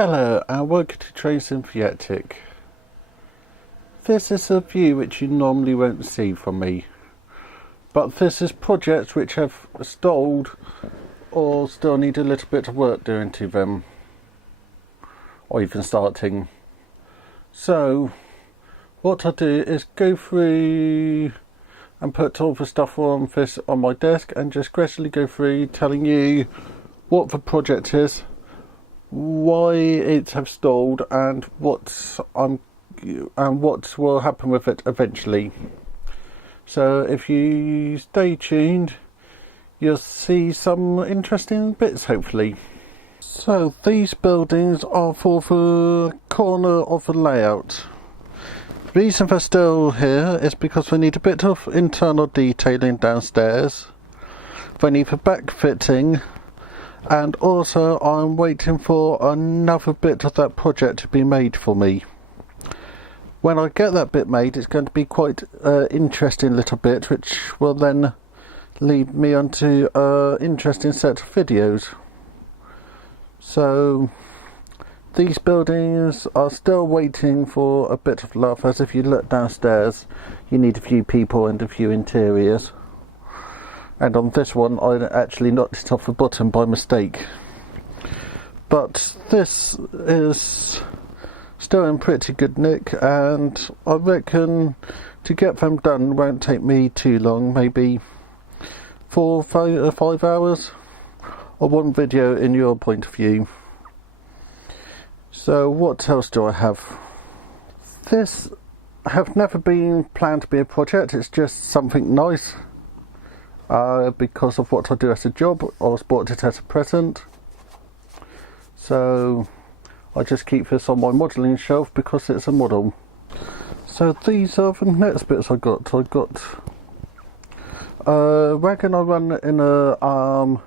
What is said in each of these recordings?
Hello and welcome to Train Symphatic. This is a view which you normally won't see from me, but this is projects which have stalled or still need a little bit of work doing to them, or even starting. So what I do is go through and put all the stuff on this on my desk and just gradually go through telling you what the project is, why it have stalled, and what will happen with it eventually. So if you stay tuned, you'll see some interesting bits hopefully. So these buildings are for the corner of the layout. The reason they're still here is because we need a bit of internal detailing downstairs. They need the back fitting. And also I'm waiting for another bit of that project to be made for me. When I get that bit made, it's going to be quite interesting little bit, which will then lead me onto an interesting set of videos. So these buildings are still waiting for a bit of love, as if you look downstairs you need a few people and a few interiors. And on this one I actually knocked it off the bottom by mistake. But this is still in pretty good nick, and I reckon to get them done won't take me too long, maybe 5 hours, or one video in your point of view. So what else do I have? This have never been planned to be a project, it's just something nice. Because of what I do as a job, I was bought it as a present. So I just keep this on my modelling shelf because it's a model. So these are the next bits I got. I got a wagon I run in a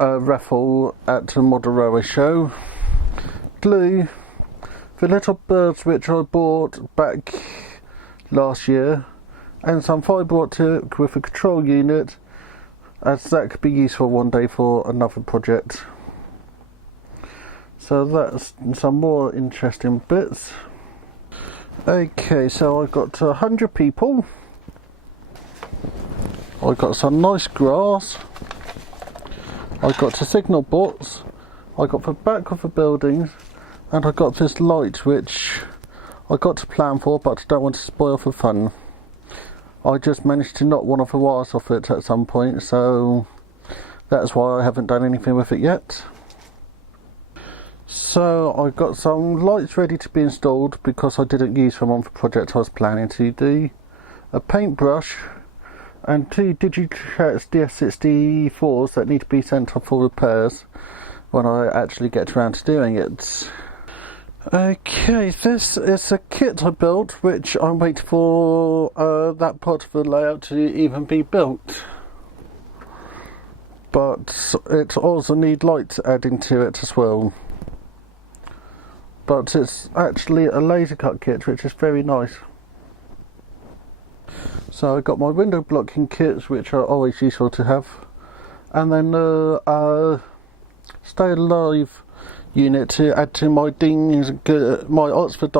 raffle at a model railway show. Glue, the little birds which I bought back last year, and some fibre optic with a control unit, as that could be useful one day for another project. So that's some more interesting bits. Okay, so I've got 100 people. I've got some nice grass. I've got the signal box. I got the back of the buildings, and I got this light which I got to plan for, but I don't want to spoil the fun. I just managed to knock one of the wires off it at some point, so that's why I haven't done anything with it yet. So I got some lights ready to be installed because I didn't use them on the project I was planning to do. A paintbrush and 2 Digitrax DS64s that need to be sent off for repairs when I actually get around to doing it. Okay, this is a kit I built, which I'm waiting for that part of the layout to even be built. But it also needs lights adding to it as well. But it's actually a laser cut kit, which is very nice. So I got my window blocking kits, which are always useful to have. And then Stay Alive unit to add to my my Oxford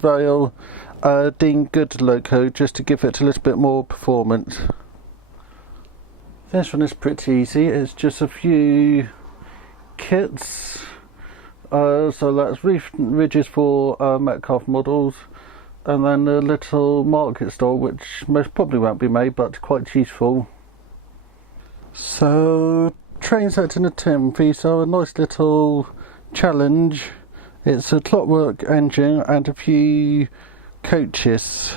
Vale Dean Good logo, just to give it a little bit more performance. This one is pretty easy, it's just a few kits. So that's reef ridges for Metcalfe models, and then a little market stall which most probably won't be made but quite useful. So train set in a Timothy, so a nice little challenge. It's a clockwork engine and a few coaches,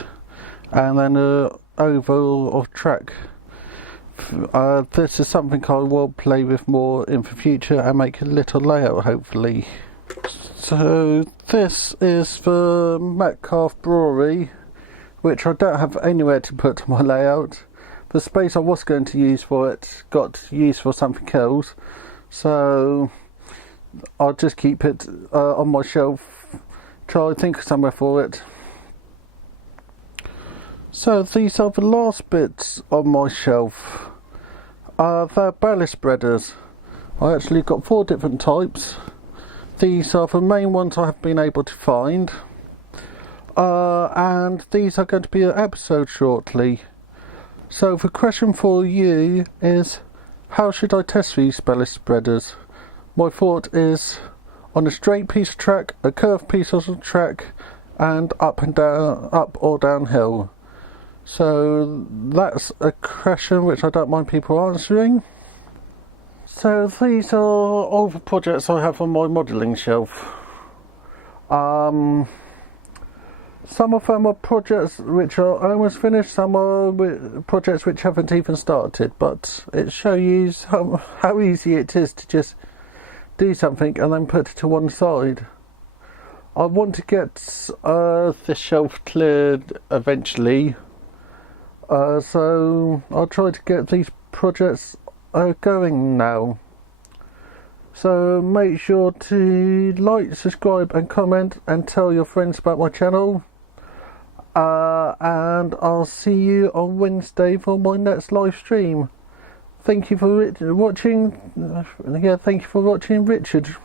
and then a oval of track. This is something I will play with more in the future and make a little layout hopefully. So this is the Metcalfe Brewery, which I don't have anywhere to put my layout. The space I was going to use for it got used for something else, so I'll just keep it on my shelf, try to think of somewhere for it. So these are the last bits on my shelf. They're ballast spreaders. I actually got 4 different types. These are the main ones I have been able to find. And these are going to be an episode shortly. So the question for you is, how should I test these belly spreaders? My thought is on a straight piece of track, a curved piece of track, and up and down, up or downhill. So that's a question which I don't mind people answering. So these are all the projects I have on my modelling shelf. Some of them are projects which are almost finished, some are projects which haven't even started, but it shows you how easy it is to just do something and then put it to one side. I want to get this shelf cleared eventually, so I'll try to get these projects going now. So make sure to like, subscribe and comment and tell your friends about my channel. And I'll see you on Wednesday for my next live stream. Thank you for watching. Thank you for watching, Richard.